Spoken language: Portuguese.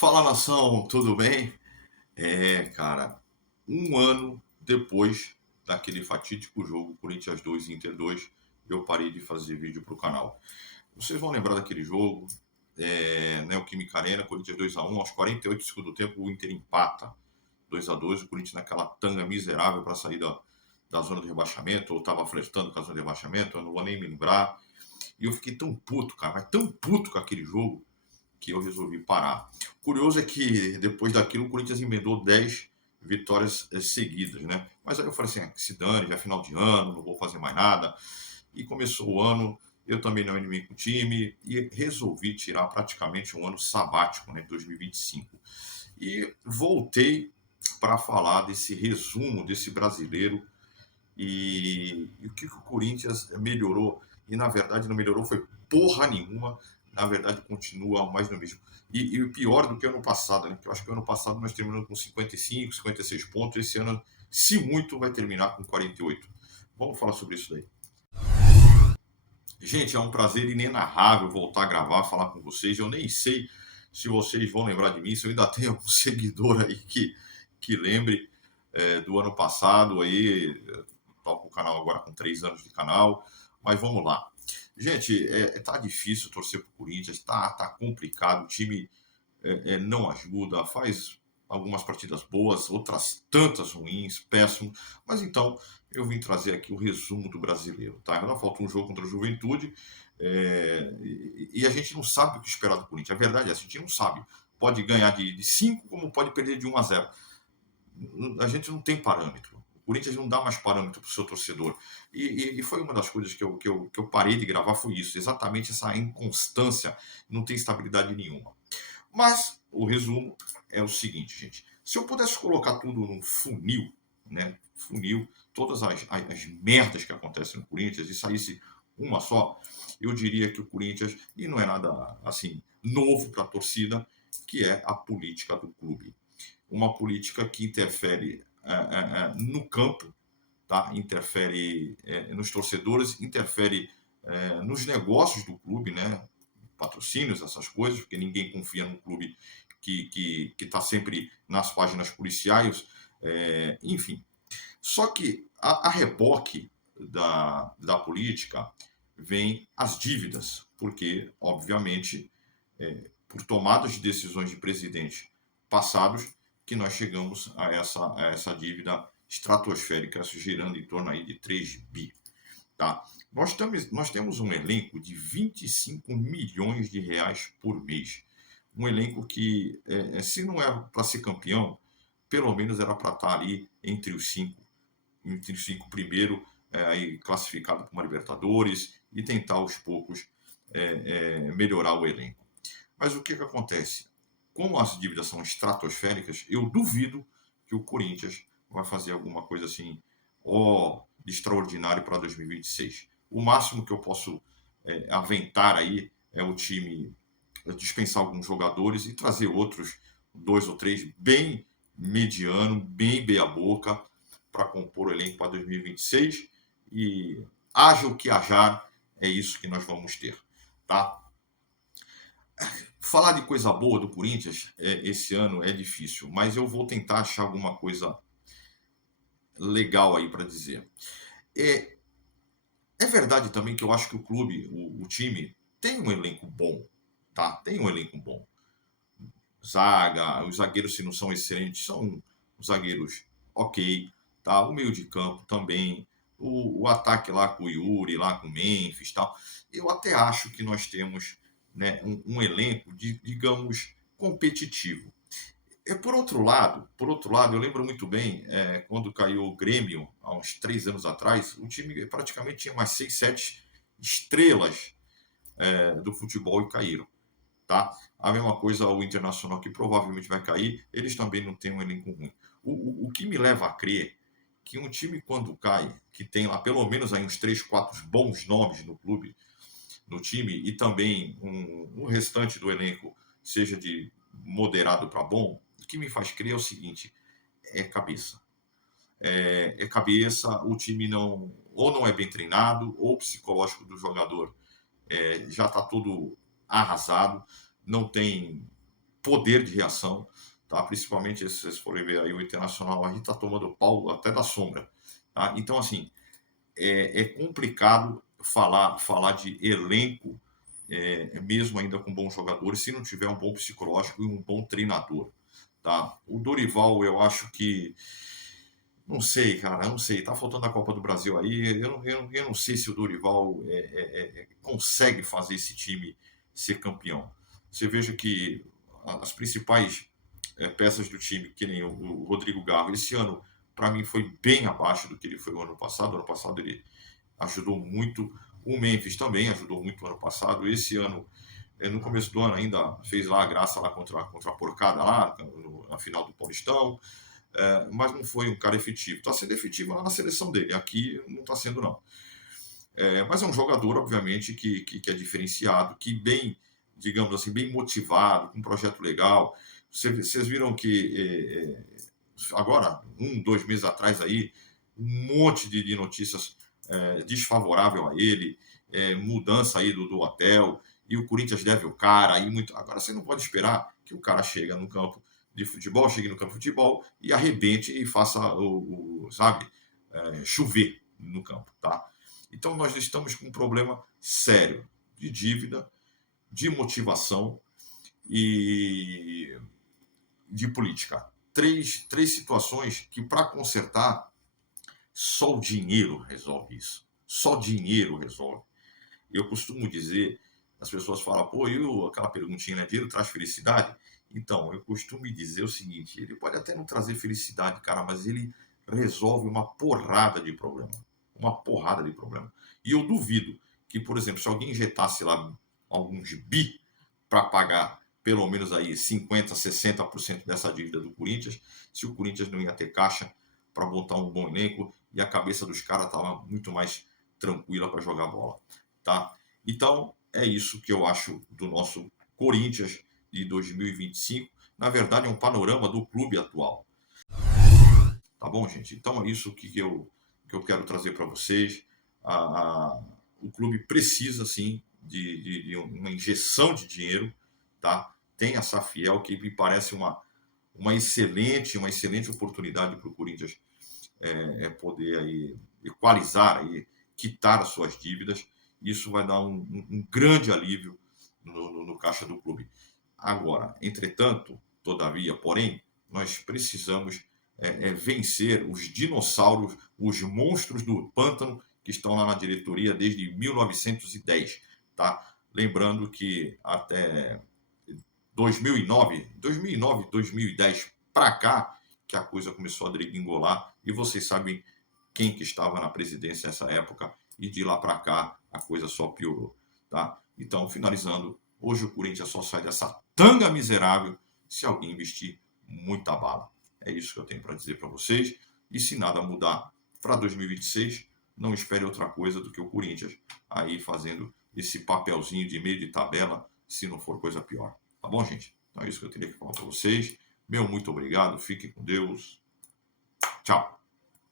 Fala, nação, tudo bem? Cara, um ano depois daquele fatídico jogo Corinthians 2 Inter 2, eu parei de fazer vídeo para o canal. Vocês vão lembrar daquele jogo, Neoquímica Arena, Corinthians 2-1, aos 48 do segundo tempo o Inter empata 2-2, o Corinthians naquela tanga miserável para sair da zona de rebaixamento, ou estava flertando com a zona de rebaixamento, eu não vou nem me lembrar. E eu fiquei tão puto, cara, mas tão puto com aquele jogo, que eu resolvi parar. Curioso é que depois daquilo o Corinthians emendou 10 vitórias seguidas, né? Mas aí eu falei assim, que se dane, já é final de ano, não vou fazer mais nada. E começou o ano, eu também não animei com o time e resolvi tirar praticamente um ano sabático, né, 2025. E voltei para falar desse resumo desse brasileiro e o que o Corinthians melhorou. E na verdade não melhorou foi porra nenhuma. Na verdade continua mais no mesmo. E o pior do que o ano passado, né? Porque eu acho que o ano passado nós terminamos com 55, 56 pontos. Esse ano, se muito, vai terminar com 48. Vamos falar sobre isso daí. Gente, é um prazer inenarrável voltar a gravar, falar com vocês. Eu nem sei se vocês vão lembrar de mim, se eu ainda tenho algum seguidor aí que lembre do ano passado aí. Toco o canal agora com 3 anos de canal, mas vamos lá. Gente, tá difícil torcer pro Corinthians, tá complicado, o time não ajuda, faz algumas partidas boas, outras tantas ruins, péssimo. Mas então eu vim trazer aqui o resumo do brasileiro, tá? Ainda falta um jogo contra a Juventude e a gente não sabe o que esperar do Corinthians. A verdade é essa, a gente não sabe. Pode ganhar de 5, como pode perder de 1-0. A gente não tem parâmetro. O Corinthians não dá mais parâmetro para o seu torcedor. E foi uma das coisas que eu parei de gravar, foi isso. Exatamente essa inconstância, não tem estabilidade nenhuma. Mas o resumo é o seguinte, gente. Se eu pudesse colocar tudo num funil, né? Funil, todas as merdas que acontecem no Corinthians e saísse uma só, eu diria que o Corinthians, e não é nada assim novo para a torcida, que é a política do clube. Uma política que interfere no campo, tá? Interfere nos torcedores, interfere nos negócios do clube, né? Patrocínios, essas coisas, porque ninguém confia num clube que está sempre nas páginas policiais, enfim. Só que a reboque da política vem as dívidas, porque, obviamente, por tomadas de decisões de presidente passados, que nós chegamos a essa dívida estratosférica, girando em torno aí de 3 bi. Tá? Nós temos um elenco de 25 milhões de reais por mês. Um elenco que, se não era para ser campeão, pelo menos era para estar ali entre os cinco primeiro, aí classificado para uma Libertadores e tentar aos poucos melhorar o elenco. Mas o que acontece? Como as dívidas são estratosféricas, eu duvido que o Corinthians vai fazer alguma coisa assim, de extraordinário para 2026. O máximo que eu posso aventar aí é o time dispensar alguns jogadores e trazer outros, dois ou três, bem mediano, bem meia-boca, para compor o elenco para 2026. E haja o que hajar, é isso que nós vamos ter. Tá? Falar de coisa boa do Corinthians esse ano é difícil, mas eu vou tentar achar alguma coisa legal aí para dizer. É, é verdade também que eu acho que o clube, o time, tem um elenco bom, tá? Tem um elenco bom. Zaga, os zagueiros, se não são excelentes, são zagueiros ok, tá? O meio de campo também, o ataque lá com o Yuri, lá com o Memphis, tal. Eu até acho que nós temos, né, um elenco, digamos, competitivo. Por outro lado, eu lembro muito bem, quando caiu o Grêmio, há uns 3 anos atrás, o time praticamente tinha umas 6, 7 estrelas do futebol e caíram. Tá? A mesma coisa o Internacional, que provavelmente vai cair, eles também não têm um elenco ruim. O que me leva a crer que um time, quando cai, que tem lá pelo menos aí uns 3, 4 bons nomes no clube, no time, e também o restante do elenco seja de moderado para bom, o que me faz crer é o seguinte: é cabeça. É cabeça, o time não é bem treinado, ou o psicológico do jogador já está todo arrasado, não tem. poder de reação, tá? Principalmente se vocês forem ver aí o Internacional, a gente tá tomando pau até da sombra, tá? Então, assim, é complicado falar de elenco, mesmo ainda com bons jogadores, se não tiver um bom psicológico e um bom treinador, tá? O Dorival, eu acho que não sei, cara, não sei. Tá faltando a Copa do Brasil aí. Eu não sei se o Dorival consegue fazer esse time ser campeão. Você veja que as principais peças do time, que nem o Rodrigo Garro, esse ano, para mim, foi bem abaixo do que ele foi o ano passado. Ano passado ele ajudou muito. O Memphis também ajudou muito o ano passado. Esse ano, no começo do ano ainda, fez lá a graça lá contra a porcada lá, na final do Paulistão, mas não foi um cara efetivo. Está sendo efetivo lá na seleção dele, aqui não está sendo, não. Mas é um jogador, obviamente, que é diferenciado, que bem, digamos assim, bem motivado, com um projeto legal. Vocês viram que agora, 2 meses atrás aí, um monte de notícias desfavorável a ele, mudança aí do hotel, e o Corinthians deve o cara, aí muito. Agora você não pode esperar que o cara chega no campo de futebol, chegue no campo de futebol e arrebente e faça sabe, chover no campo, tá? Então nós estamos com um problema sério de dívida, de motivação e de política. Três situações que, para consertar, só o dinheiro resolve isso. Só dinheiro resolve. Eu costumo dizer, as pessoas falam, pô, aquela perguntinha, né? Dinheiro traz felicidade? Então, eu costumo dizer o seguinte, ele pode até não trazer felicidade, cara, mas ele resolve uma porrada de problema. Uma porrada de problema. E eu duvido que, por exemplo, se alguém injetasse lá alguns bi para pagar pelo menos aí 50, 60% dessa dívida do Corinthians, se o Corinthians não ia ter caixa para botar um bom elenco e a cabeça dos caras estava muito mais tranquila para jogar bola, tá? Então, é isso que eu acho do nosso Corinthians de 2025. Na verdade, é um panorama do clube atual. Tá bom, gente? Então, é isso que eu quero trazer para vocês. O clube precisa, sim, de uma injeção de dinheiro, tá? Tem a Safiel, que me parece uma excelente oportunidade para o Corinthians poder aí equalizar, aí, quitar as suas dívidas. Isso vai dar um grande alívio no caixa do clube. Agora, entretanto, todavia, porém, nós precisamos vencer os dinossauros, os monstros do pântano que estão lá na diretoria desde 1910, tá? Lembrando que até 2009, 2010 para cá, que a coisa começou a degringolar, e vocês sabem quem que estava na presidência nessa época, e de lá para cá a coisa só piorou, tá? Então, finalizando, hoje o Corinthians só sai dessa tanga miserável se alguém investir muita bala. É isso que eu tenho para dizer para vocês, e se nada mudar para 2026, não espere outra coisa do que o Corinthians aí fazendo esse papelzinho de meio de tabela, se não for coisa pior. Tá bom, gente? Então é isso que eu teria que falar para vocês. Meu muito obrigado, fiquem com Deus. Tchau.